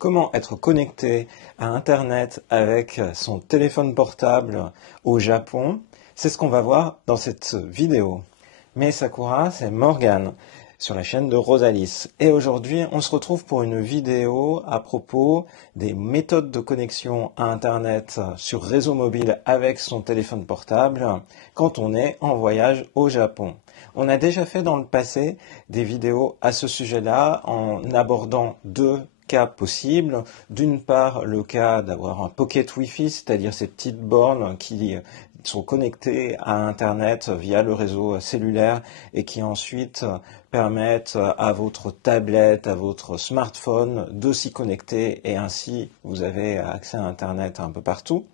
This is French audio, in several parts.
Comment être connecté à Internet avec son téléphone portable au Japon? C'est ce qu'on va voir dans cette vidéo. Mais Sakura, c'est Morgane sur la chaîne de Rosalis. Et aujourd'hui, on se retrouve pour une vidéo à propos des méthodes de connexion à Internet sur réseau mobile avec son téléphone portable quand on est en voyage au Japon. On a déjà fait dans le passé des vidéos à ce sujet-là en abordant deux cas possibles. D'une part, le cas d'avoir un pocket Wi-Fi, c'est-à-dire ces petites bornes qui sont connectées à Internet via le réseau cellulaire et qui ensuite permettent à votre tablette, à votre smartphone de s'y connecter et ainsi vous avez accès à Internet un peu partout.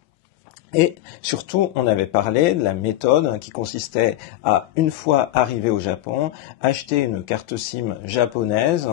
Et surtout, on avait parlé de la méthode qui consistait à, une fois arrivé au Japon, acheter une carte SIM japonaise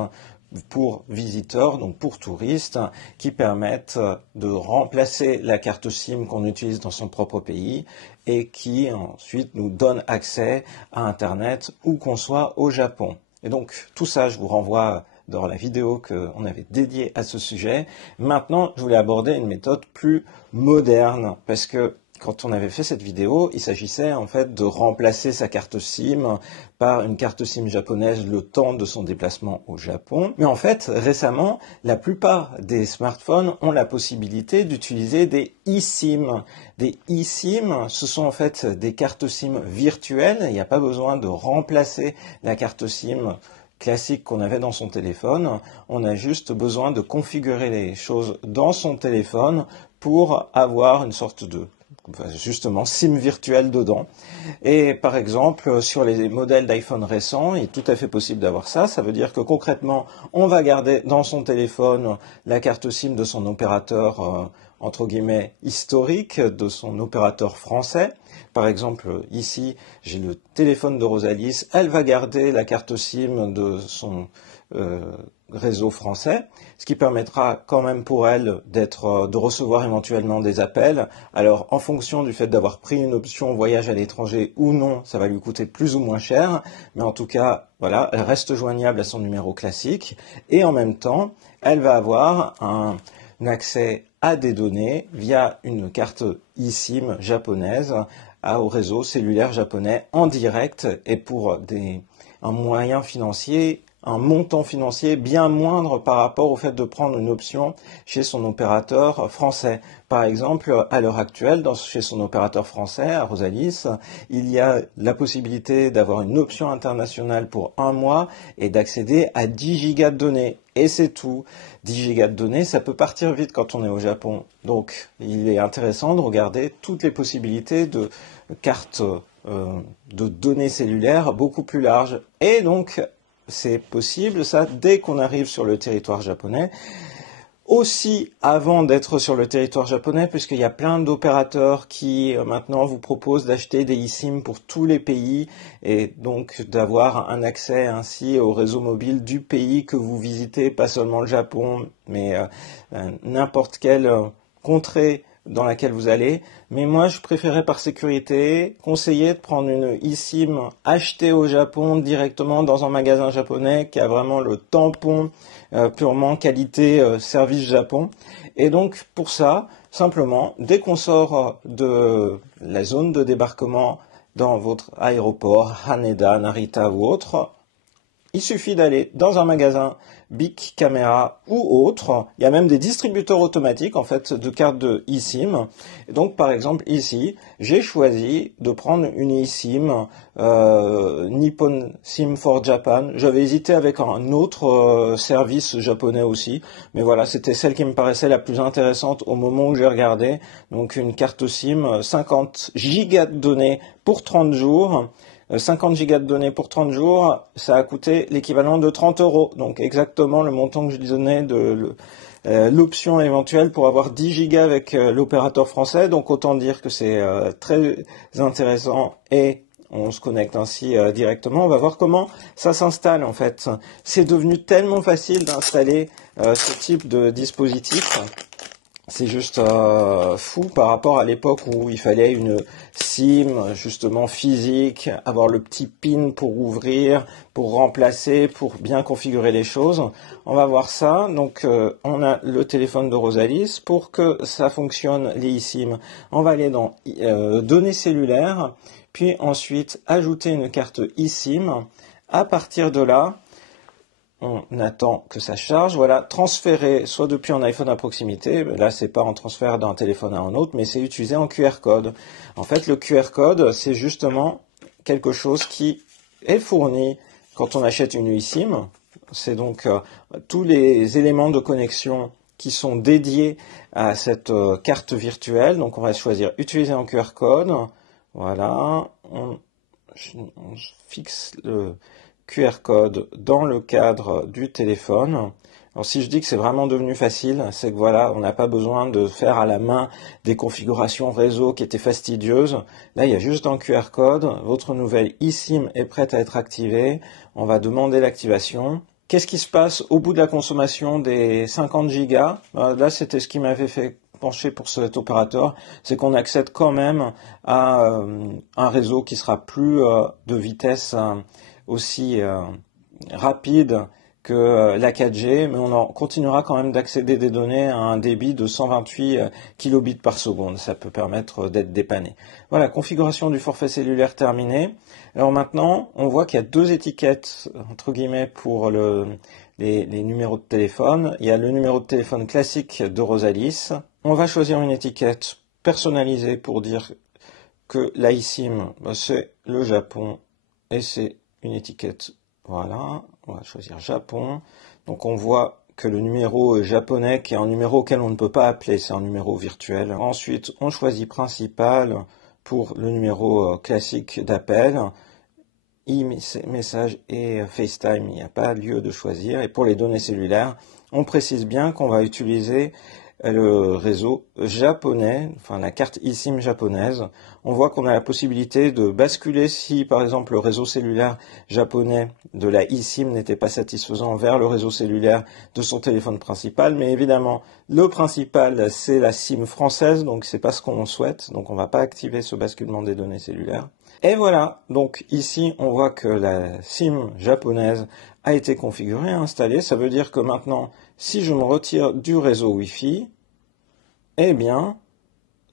pour visiteurs, donc pour touristes, qui permettent de remplacer la carte SIM qu'on utilise dans son propre pays et qui ensuite nous donne accès à Internet où qu'on soit au Japon. Et donc tout ça, je vous renvoie dans la vidéo qu'on avait dédiée à ce sujet. Maintenant, je voulais aborder une méthode plus moderne parce que quand on avait fait cette vidéo, il s'agissait en fait de remplacer sa carte SIM par une carte SIM japonaise le temps de son déplacement au Japon. Mais en fait, récemment, la plupart des smartphones ont la possibilité d'utiliser des eSIM. Des eSIM, ce sont en fait des cartes SIM virtuelles. Il n'y a pas besoin de remplacer la carte SIM classique qu'on avait dans son téléphone. On a juste besoin de configurer les choses dans son téléphone pour avoir une sorte de justement SIM virtuel dedans. Et par exemple, sur les modèles d'iPhone récents, il est tout à fait possible d'avoir ça. Ça veut dire que concrètement, on va garder dans son téléphone la carte SIM de son opérateur entre guillemets historique, de son opérateur français. Par exemple, ici, j'ai le téléphone de Rosalis. Elle va garder la carte SIM de son réseau français, ce qui permettra quand même pour elle de recevoir éventuellement des appels. Alors, en fonction du fait d'avoir pris une option voyage à l'étranger ou non, ça va lui coûter plus ou moins cher, mais en tout cas, voilà, elle reste joignable à son numéro classique, et en même temps, elle va avoir un accès à des données via une carte eSIM japonaise au réseau cellulaire japonais en direct et pour un moyen financier, un montant financier bien moindre par rapport au fait de prendre une option chez son opérateur français. Par exemple, à l'heure actuelle, chez son opérateur français, à Rosalis, il y a la possibilité d'avoir une option internationale pour un mois et d'accéder à 10 gigas de données. Et c'est tout. 10 gigas de données, ça peut partir vite quand on est au Japon. Donc, il est intéressant de regarder toutes les possibilités de cartes de données cellulaires beaucoup plus larges. Et donc, c'est possible, ça, dès qu'on arrive sur le territoire japonais. Aussi avant d'être sur le territoire japonais, puisqu'il y a plein d'opérateurs qui maintenant vous proposent d'acheter des eSIM pour tous les pays et donc d'avoir un accès ainsi au réseau mobile du pays que vous visitez, pas seulement le Japon, mais n'importe quelle contrée dans laquelle vous allez. Mais moi, je préférais par sécurité conseiller de prendre une eSIM achetée au Japon directement dans un magasin japonais qui a vraiment le tampon purement qualité service Japon. Et donc, pour ça, simplement, dès qu'on sort de la zone de débarquement dans votre aéroport, Haneda, Narita ou autre, il suffit d'aller dans un magasin Bic Camera ou autre. Il y a même des distributeurs automatiques en fait de cartes de eSIM. Et donc par exemple ici, j'ai choisi de prendre une eSIM Nippon SIM for Japan. J'avais hésité avec un autre service japonais aussi, mais voilà, c'était celle qui me paraissait la plus intéressante au moment où j'ai regardé. Donc une carte SIM 50 gigas de données pour 30 jours. 50 gigas de données pour 30 jours, ça a coûté l'équivalent de 30 euros. Donc exactement le montant que je donnais de l'option éventuelle pour avoir 10 gigas avec l'opérateur français. Donc autant dire que c'est très intéressant et on se connecte ainsi directement. On va voir comment ça s'installe en fait. C'est devenu tellement facile d'installer ce type de dispositif C'est juste fou par rapport à l'époque où il fallait une SIM justement physique, avoir le petit pin pour ouvrir, pour remplacer, pour bien configurer les choses. On va voir ça. Donc on a le téléphone de Rosalis. Pour que ça fonctionne, les eSIM, on va aller dans données cellulaires, puis ensuite ajouter une carte eSIM. À partir de là, on attend que ça charge, voilà, transférer soit depuis un iPhone à proximité, là c'est pas en transfert d'un téléphone à un autre, mais c'est utilisé en QR code. En fait, le QR code, c'est justement quelque chose qui est fourni quand on achète une eSIM. C'est donc tous les éléments de connexion qui sont dédiés à cette carte virtuelle. Donc on va choisir utiliser en QR code, voilà, on fixe le QR code dans le cadre du téléphone. Alors si je dis que c'est vraiment devenu facile, c'est que voilà, on n'a pas besoin de faire à la main des configurations réseau qui étaient fastidieuses. Là, il y a juste un QR code. Votre nouvelle eSIM est prête à être activée. On va demander l'activation. Qu'est-ce qui se passe au bout de la consommation des 50 gigas? Là, c'était ce qui m'avait fait pencher pour cet opérateur, c'est qu'on accède quand même à un réseau qui sera plus de vitesse aussi rapide que la 4G, mais on continuera quand même d'accéder des données à un débit de 128 kilobits par seconde. Ça peut permettre d'être dépanné. Voilà, configuration du forfait cellulaire terminée. Alors maintenant, on voit qu'il y a deux étiquettes, entre guillemets, pour les numéros de téléphone. Il y a le numéro de téléphone classique de Rosalis. On va choisir une étiquette personnalisée pour dire que la eSIM, c'est le Japon et c'est une étiquette. Voilà, on va choisir Japon. Donc on voit que le numéro japonais, qui est un numéro auquel on ne peut pas appeler, c'est un numéro virtuel. Ensuite, on choisit principal pour le numéro classique d'appel. E-message et FaceTime, il n'y a pas lieu de choisir. Et pour les données cellulaires, on précise bien qu'on va utiliser le réseau japonais, enfin la carte eSIM japonaise. On voit qu'on a la possibilité de basculer si par exemple le réseau cellulaire japonais de la eSIM n'était pas satisfaisant vers le réseau cellulaire de son téléphone principal, mais évidemment le principal c'est la SIM française, donc c'est pas ce qu'on souhaite, donc on va pas activer ce basculement des données cellulaires. Et voilà, donc ici on voit que la SIM japonaise a été configurée et installée. Ça veut dire que maintenant, si je me retire du réseau Wi-Fi, eh bien,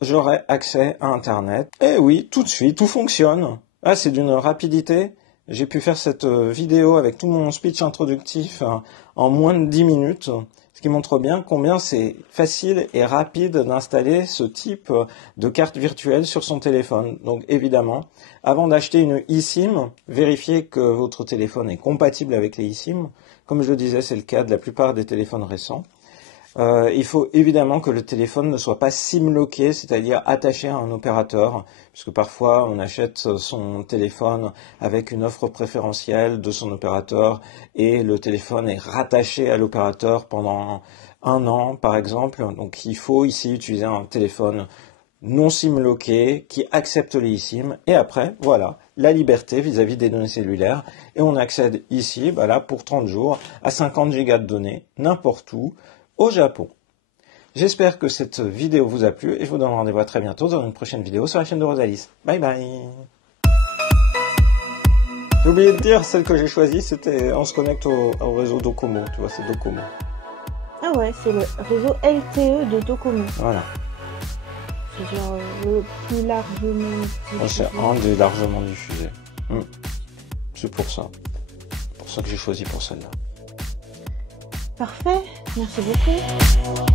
j'aurai accès à Internet. Et oui, tout de suite, tout fonctionne. Ah, c'est d'une rapidité. J'ai pu faire cette vidéo avec tout mon speech introductif en moins de 10 minutes. Ce qui montre bien combien c'est facile et rapide d'installer ce type de carte virtuelle sur son téléphone. Donc évidemment, avant d'acheter une eSIM, vérifiez que votre téléphone est compatible avec les eSIM. Comme je le disais, c'est le cas de la plupart des téléphones récents. Il faut évidemment que le téléphone ne soit pas SIM-locké, c'est-à-dire attaché à un opérateur, puisque parfois on achète son téléphone avec une offre préférentielle de son opérateur et le téléphone est rattaché à l'opérateur pendant 1 an par exemple. Donc il faut ici utiliser un téléphone non SIM-locké qui accepte les eSIM et après voilà la liberté vis-à-vis des données cellulaires et on accède ici là pour 30 jours à 50 gigas de données n'importe où au Japon. J'espère que cette vidéo vous a plu et je vous donne rendez-vous à très bientôt dans une prochaine vidéo sur la chaîne de Rosalis. Bye bye. J'ai oublié de dire, celle que j'ai choisie, c'était on se connecte au réseau Docomo, tu vois, c'est Docomo. Ah ouais, c'est le réseau LTE de Docomo. Voilà. C'est genre le plus largement diffusé. C'est un des largement diffusés. C'est pour ça. C'est pour ça que j'ai choisi pour celle-là. Parfait, merci beaucoup.